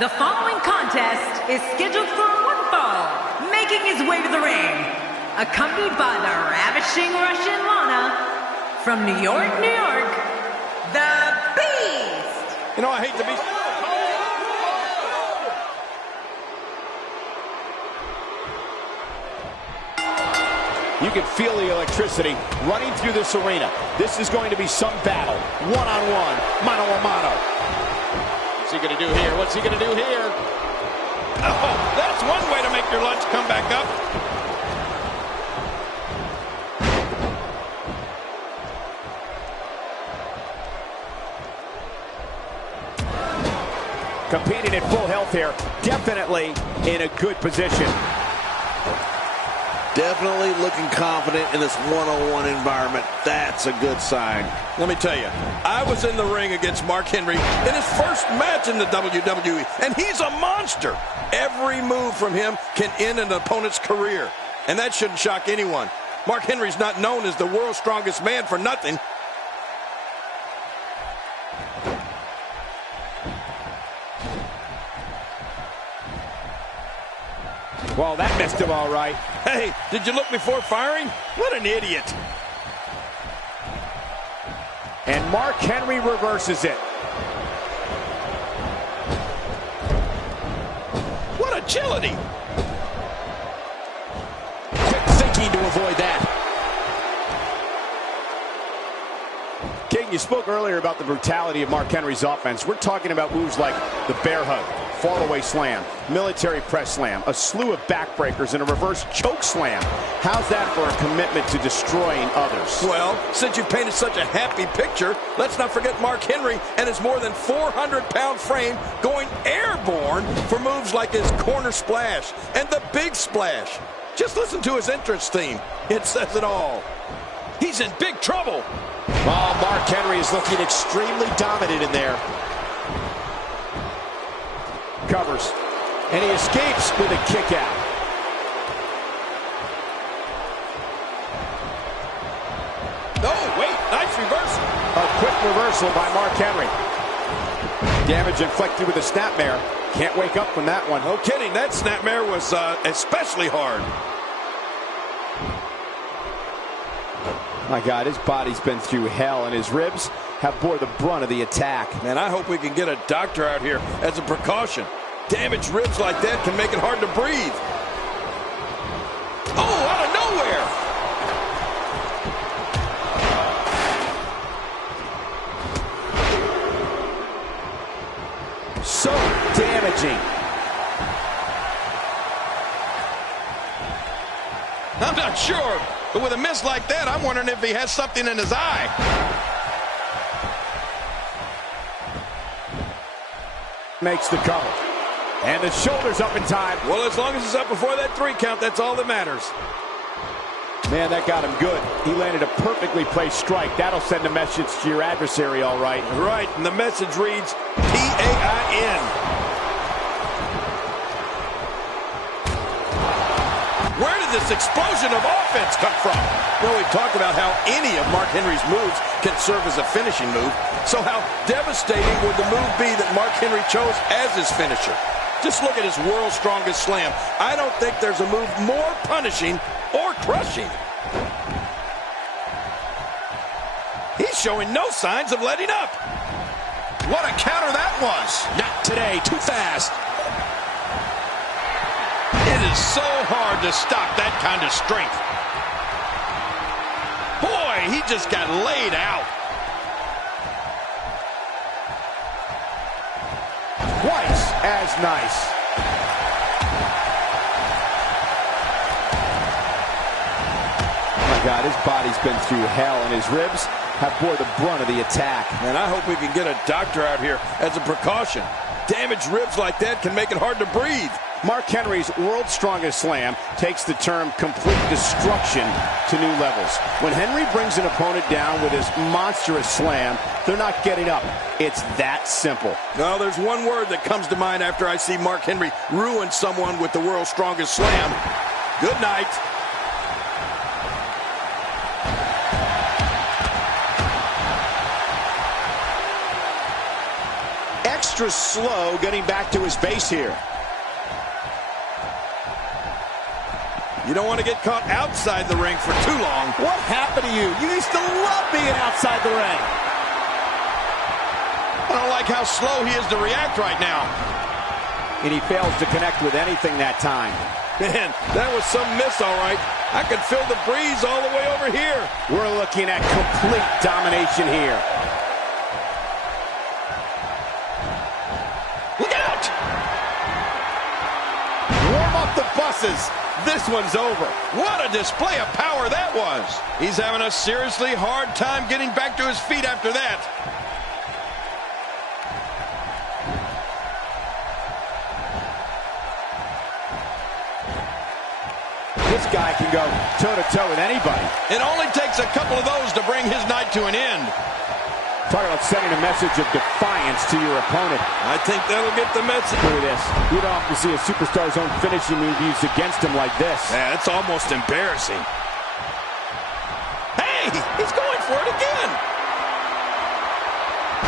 The following contest is scheduled for one fall, making his way to the ring, accompanied by the ravishing Russian Lana, from New York, New York, the Beast! You know, I hate to be... You can feel the electricity running through this arena. This is going to be some battle. One-on-one, mano-a-mano. What's he going to do here? What's he going to do here? Oh, that's one way to make your lunch come back up. Competing at full health here. Definitely in a good position. Definitely looking confident in this one-on-one environment. That's a good sign. Let me tell you, I was in the ring against Mark Henry in his first match in the WWE, and he's a monster. Every move from him can end an opponent's career, and that shouldn't shock anyone. Mark Henry's not known as the world's strongest man for nothing. Well, that missed him all right. Hey, did you look before firing? What an idiot. And Mark Henry reverses it. What agility. Quick thinking to avoid that. King, you spoke earlier about the brutality of Mark Henry's offense. We're talking about moves like the bear hug, fall-away slam, military press slam, a slew of backbreakers, and a reverse choke slam. How's that for a commitment to destroying others? Well, since you painted such a happy picture, let's not forget Mark Henry and his more than 400-pound frame going airborne for moves like his corner splash and the big splash. Just listen to his entrance theme. It says it all. He's in big trouble. Oh, Mark Henry is looking extremely dominant in there. Covers, and he escapes with a kick out. Oh, wait, nice reversal. A quick reversal by Mark Henry. Damage inflicted with a snapmare. Can't wake up from that one. No kidding, that snapmare was especially hard. My God, his body's been through hell, and his ribs have bore the brunt of the attack. Man, I hope we can get a doctor out here as a precaution. Damaged ribs like that can make it hard to breathe. Oh, out of nowhere! So damaging. I'm not sure, but with a miss like that, I'm wondering if he has something in his eye. Makes the cover. And the shoulder's up in time. Well, as long as it's up before that 3 count, that's all that matters. Man, that got him good. He landed a perfectly placed strike. That'll send a message to your adversary, all right. Right, and the message reads, P-A-I-N. Where did this explosion of offense come from? Well, we've talked about how any of Mark Henry's moves can serve as a finishing move. So how devastating would the move be that Mark Henry chose as his finisher? Just look at his world's strongest slam. I don't think there's a move more punishing or crushing. He's showing no signs of letting up. What a counter that was. Not today, too fast. It is so hard to stop that kind of strength. Boy, he just got laid out. Twice as nice. My God, his body's been through hell, and his ribs have bore the brunt of the attack. And I hope we can get a doctor out here as a precaution. Damaged ribs like that can make it hard to breathe. Mark Henry's world's strongest slam takes the term complete destruction to new levels. When Henry brings an opponent down with his monstrous slam, they're not getting up. It's that simple. Well, there's one word that comes to mind after I see Mark Henry ruin someone with the world's strongest slam. Good night. extra slow getting back to his base here. You don't want to get caught outside the ring for too long. What happened to you? You used to love being outside the ring. I don't like how slow he is to react right now. And he fails to connect with anything that time. Man, that was some miss, all right. I could feel the breeze all the way over here. We're looking at complete domination here. Look out! Warm up the buses. This one's over. What a display of power that was. He's having a seriously hard time getting back to his feet after that. This guy can go toe-to-toe with anybody. It only takes a couple of those to bring his night to an end. Talk about sending a message of defiance to your opponent. I think that'll get the message. Look at this. You don't often see a superstar's own finishing move used against him like this. Yeah, it's almost embarrassing. Hey, he's going for it again.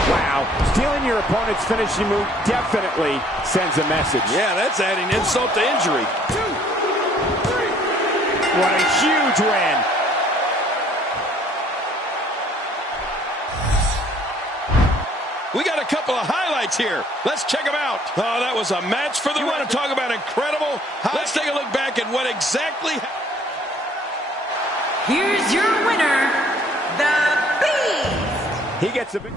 Wow. Stealing your opponent's finishing move definitely sends a message. Yeah, that's adding insult to injury. 2, 3. What a huge win. We got a couple of highlights here. Let's check them out. Oh, that was a match for the record. You want to talk about incredible? Let's take a look back at what exactly. Here's your winner, the Beast. He gets a big...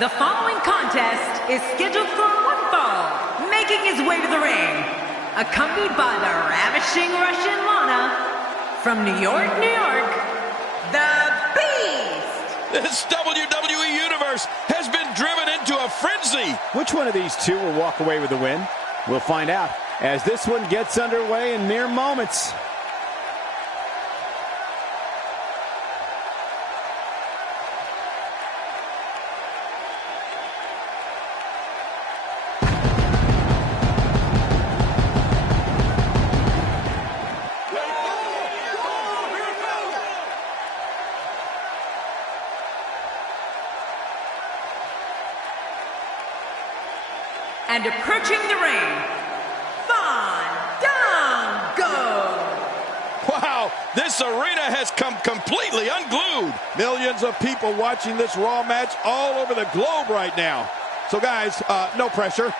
The following contest is scheduled for one fall, making his way to the ring, accompanied by the ravishing Russian Lana, from New York, New York, the Beast! This WWE Universe has been driven into a frenzy. Which one of these two will walk away with the win? We'll find out as this one gets underway in mere moments. And approaching the ring, Fandango! Wow, this arena has come completely unglued. Millions of people watching this Raw match all over the globe right now. So guys, no pressure.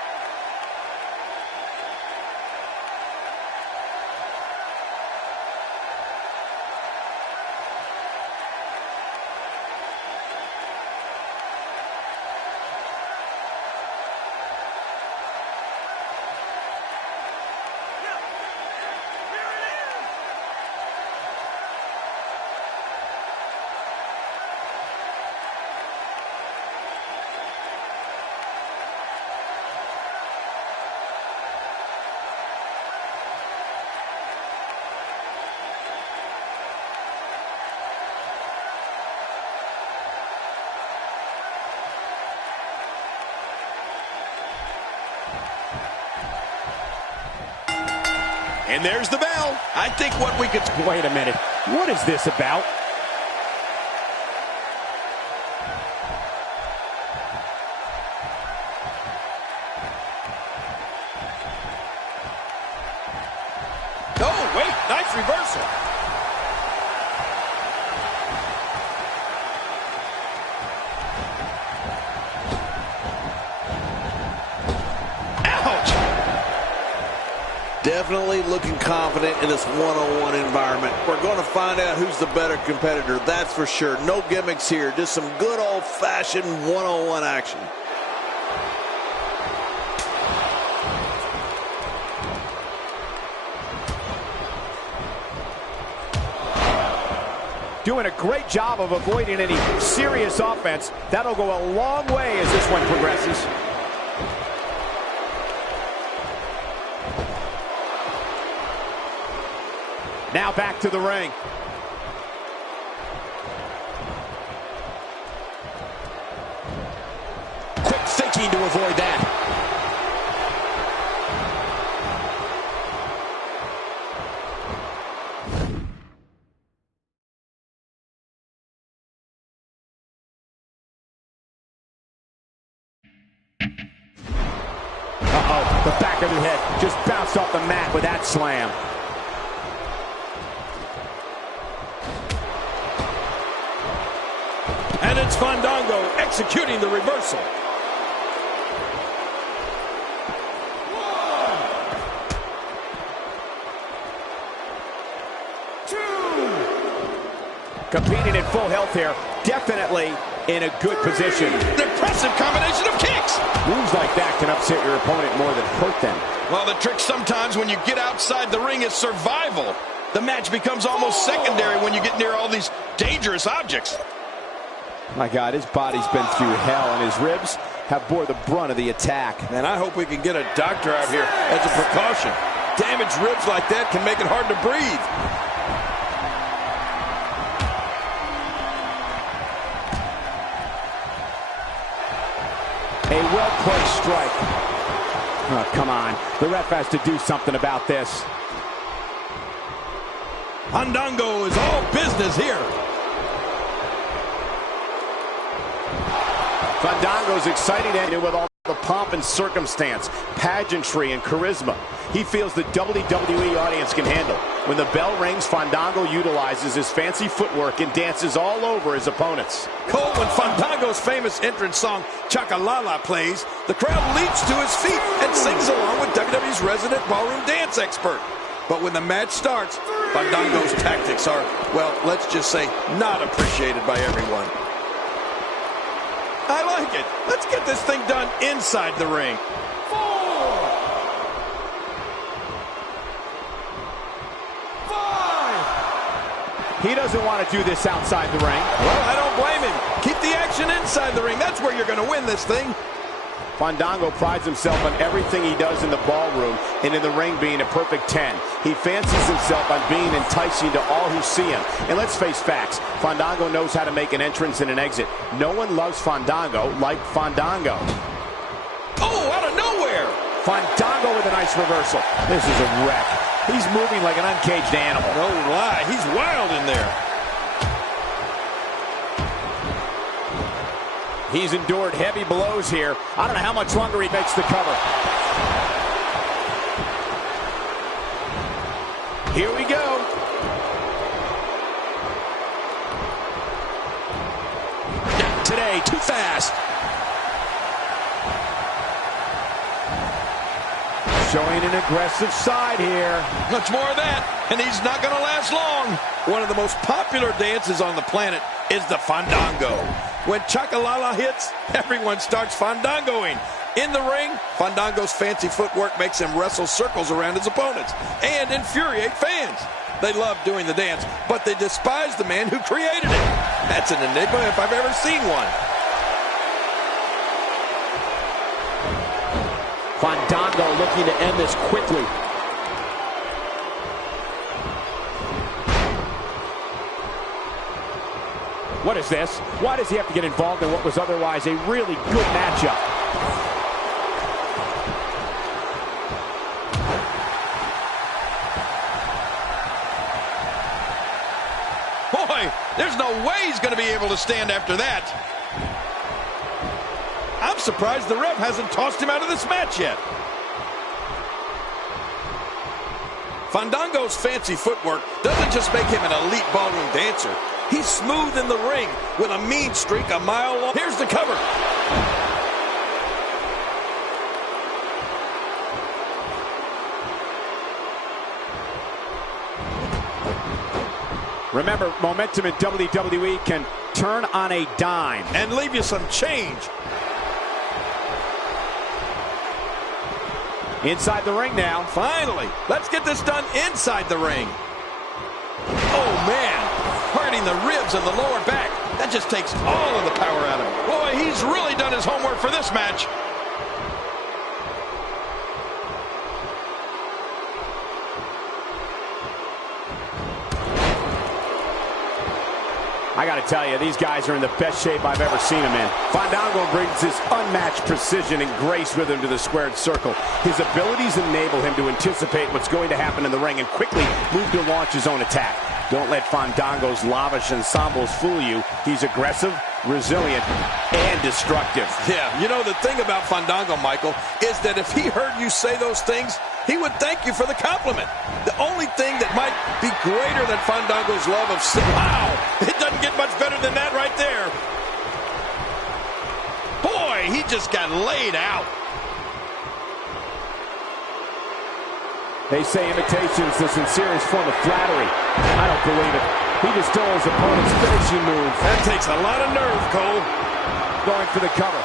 And there's the bell. I think what we could... Wait a minute. What is this about? Oh, wait. Nice reversal. Definitely looking confident in this one-on-one environment. We're going to find out who's the better competitor, that's for sure. No gimmicks here, just some good old-fashioned one-on-one action. Doing a great job of avoiding any serious offense. That'll go a long way as this one progresses. Now back to the ring. Quick thinking to avoid that. Uh-oh, the back of the head just bounced off the mat with that slam. And it's Fandango executing the reversal. Competing in full health here, definitely in a good position. An impressive combination of kicks. Moves like that can upset your opponent more than hurt them. Well, the trick sometimes when you get outside the ring is survival. The match becomes almost secondary when you get near all these dangerous objects. My God, his body's been through hell, and his ribs have bore the brunt of the attack. And I hope we can get a doctor out here as a precaution. Damaged ribs like that can make it hard to breathe. A well-placed strike. Oh, come on. The ref has to do something about this. Fandango is all business here. Fandango's exciting ending with all the pomp and circumstance, pageantry and charisma. He feels the WWE audience can handle. When the bell rings, Fandango utilizes his fancy footwork and dances all over his opponents. Cole, when Fandango's famous entrance song, Chakalala, plays, the crowd leaps to his feet and sings along with WWE's resident ballroom dance expert. But when the match starts, Fandango's tactics are, well, let's just say, not appreciated by everyone. I like it. Let's get this thing done inside the ring. 4, 5. He doesn't want to do this outside the ring. Well, I don't blame him. Keep the action inside the ring. That's where you're going to win this thing. Fandango prides himself on everything he does in the ballroom and in the ring being a perfect 10. He fancies himself on being enticing to all who see him. And let's face facts, Fandango knows how to make an entrance and an exit. No one loves Fandango like Fandango. Oh, out of nowhere! Fandango with a nice reversal. This is a wreck. He's moving like an uncaged animal. No lie, he's wild in there. He's endured heavy blows here. I don't know how much longer he makes the cover. Here we go. Not today, too fast. Showing an aggressive side here. Much more of that, and he's not going to last long. One of the most popular dances on the planet is the fandango. When Chakalala hits, everyone starts fandangoing. In the ring, Fandango's fancy footwork makes him wrestle circles around his opponents and infuriate fans. They love doing the dance, but they despise the man who created it. That's an enigma if I've ever seen one. Fandango looking to end this quickly. What is this? Why does he have to get involved in what was otherwise a really good matchup? Boy, there's no way he's going to be able to stand after that. I'm surprised the ref hasn't tossed him out of this match yet. Fandango's fancy footwork doesn't just make him an elite ballroom dancer. He's smooth in the ring with a mean streak a mile long. Here's the cover. Remember, momentum in WWE can turn on a dime. And leave you some change. Inside the ring now. Finally, let's get this done inside the ring. Oh, man. Hurting the ribs and the lower back. That just takes all of the power out of him. Boy, he's really done his homework for this match. I got to tell you, these guys are in the best shape I've ever seen them in. Fandango brings his unmatched precision and grace with him to the squared circle. His abilities enable him to anticipate what's going to happen in the ring and quickly move to launch his own attack. Don't let Fandango's lavish ensembles fool you. He's aggressive, resilient, and destructive. Yeah, you know, the thing about Fandango, Michael, is that if he heard you say those things, he would thank you for the compliment. The only thing that might be greater than Fandango's love of sin. Wow! It doesn't get much better than that right there. Boy, he just got laid out. They say imitation's the sincerest form of flattery. I don't believe it. He just stole his opponent's finishing move. That takes a lot of nerve, Cole. Going for the cover.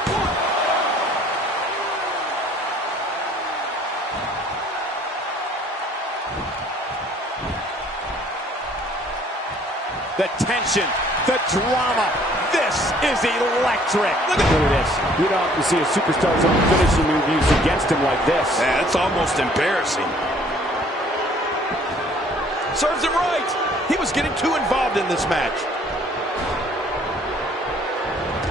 The tension, the drama. This is electric. Look at this. You don't have to see a superstar's own finishing move used against him like this. Yeah, it's almost embarrassing. Serves him right. He was getting too involved in this match.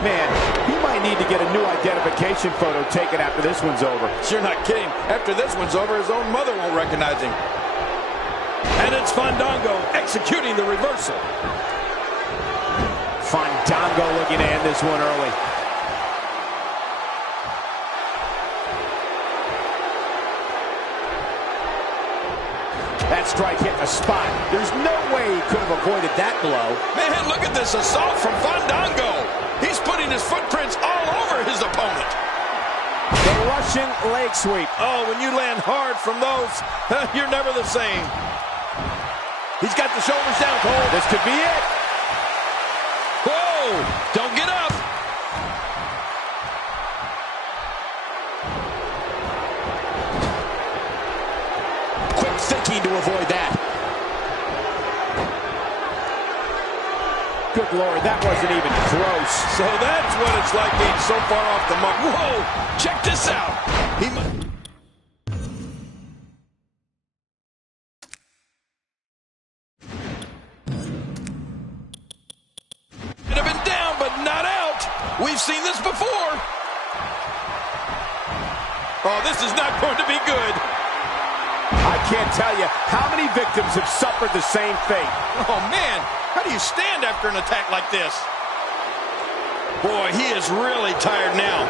Man, he might need to get a new identification photo taken after this one's over. You're not kidding. After this one's over, his own mother won't recognize him. And it's Fandango executing the reversal. Fandango looking to end this one early. That strike hit the spot. There's no way he could have avoided that blow. Man, look at this assault from Fandango. He's putting his footprints all over his opponent. The Russian leg sweep. Oh, when you land hard from those, you're never the same. He's got the shoulders down, Cole. This could be it. Whoa! Don't get up. Quick thinking to avoid that. Good Lord, that wasn't even close. So that's what it's like being so far off the mark. Whoa! Check this out. He might... have been down, but not out. We've seen this before. Oh, this is not going to be good. I can't tell you how many victims have suffered the same fate. Oh, man. How do you stand after an attack like this? Boy, he is really tired now.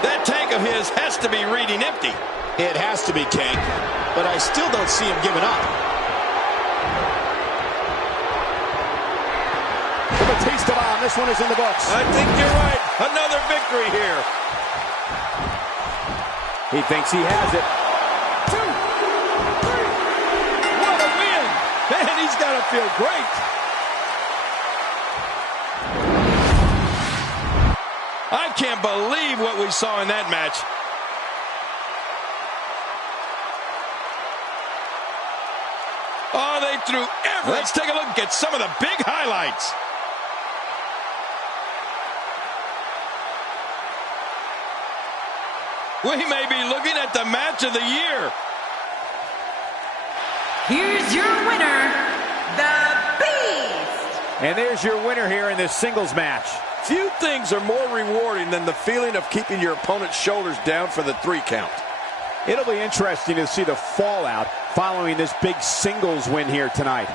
That tank of his has to be reading empty. It has to be, King, but I still don't see him giving up. With a taste of this one is in the books. I think you're right. Another victory here. He thinks he has it. 2, 3. What a win. Man, he's got to feel great. I can't believe what we saw in that match. Oh, they threw everything. Let's take a look at some of the big highlights. We may be looking at the match of the year. Here's your winner, the Beast. And there's your winner here in this singles match. Few things are more rewarding than the feeling of keeping your opponent's shoulders down for the 3 count. It'll be interesting to see the fallout following this big singles win here tonight.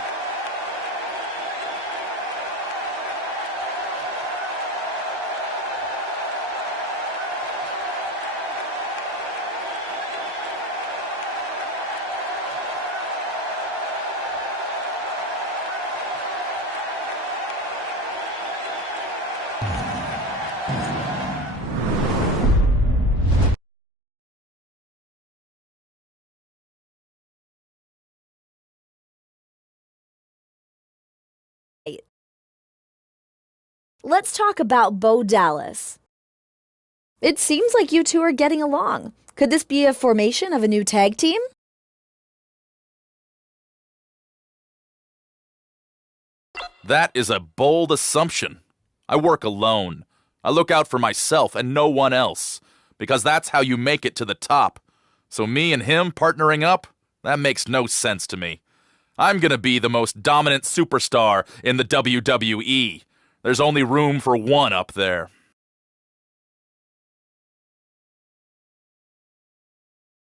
Let's talk about Bo Dallas. It seems like you two are getting along. Could this be a formation of a new tag team? That is a bold assumption. I work alone. I look out for myself and no one else, because that's how you make it to the top. So me and him partnering up, that makes no sense to me. I'm gonna be the most dominant superstar in the WWE. There's only room for one up there.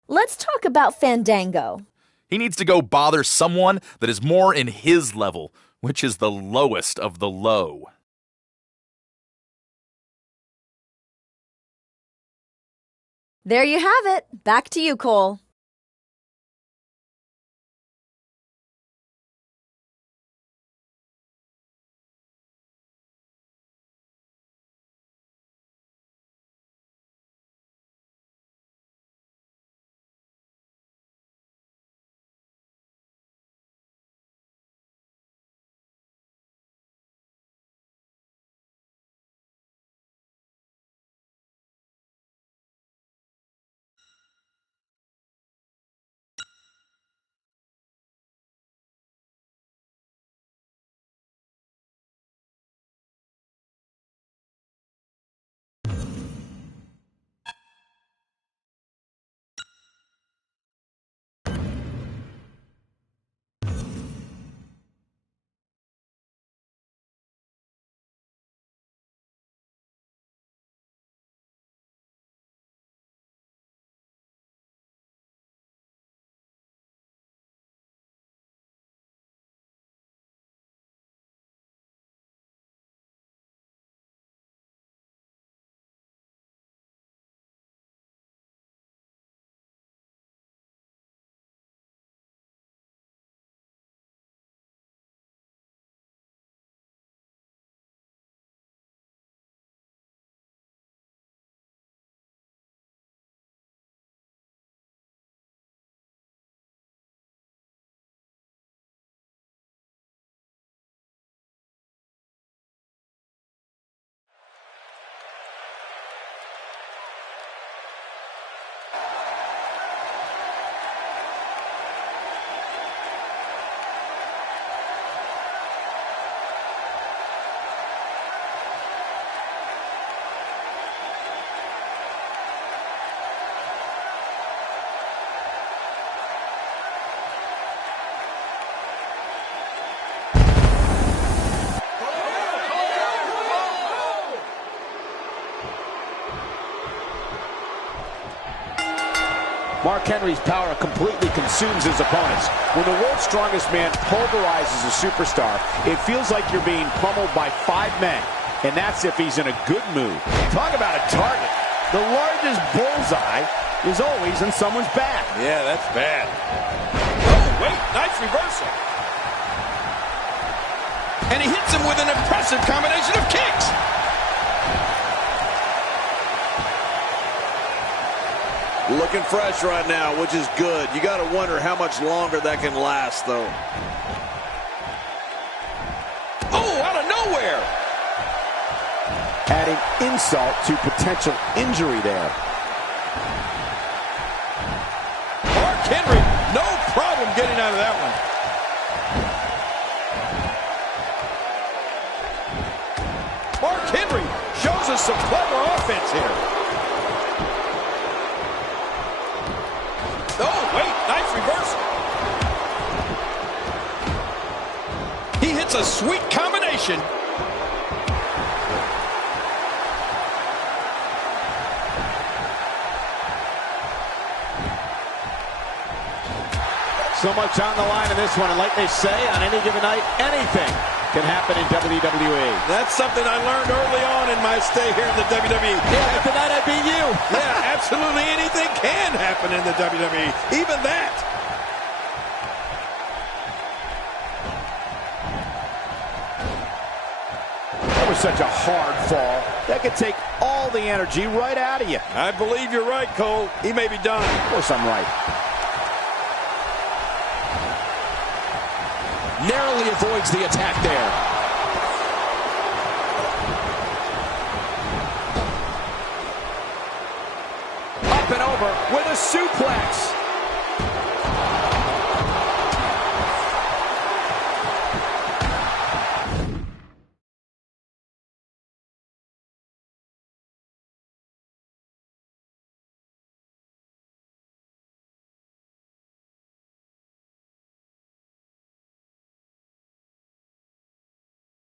Let's talk about Fandango. He needs to go bother someone that is more in his level, which is the lowest of the low. There you have it. Back to you, Cole. Mark Henry's power completely consumes his opponents. When the world's strongest man pulverizes a superstar, it feels like you're being pummeled by 5 men. And that's if he's in a good mood. Talk about a target. The largest bullseye is always in someone's back. Yeah, that's bad. Oh, wait, nice reversal. And he hits him with an impressive combination of kicks. Looking fresh right now, which is good. You got to wonder how much longer that can last, though. Oh, out of nowhere. Adding insult to potential injury there. Mark Henry, no problem getting out of that one. Mark Henry shows us some clever offense here. Oh, wait, nice reversal. He hits a sweet combination. So much on the line in this one, and like they say, on any given night, anything can happen in WWE. That's something I learned early on in my stay here in the WWE. Yeah, tonight I beat you. Yeah, absolutely anything can happen in the WWE. Even that. That was such a hard fall. That could take all the energy right out of you. I believe you're right, Cole. He may be done. Of course I'm right. Narrowly avoids the attack there. Up and over with a suplex.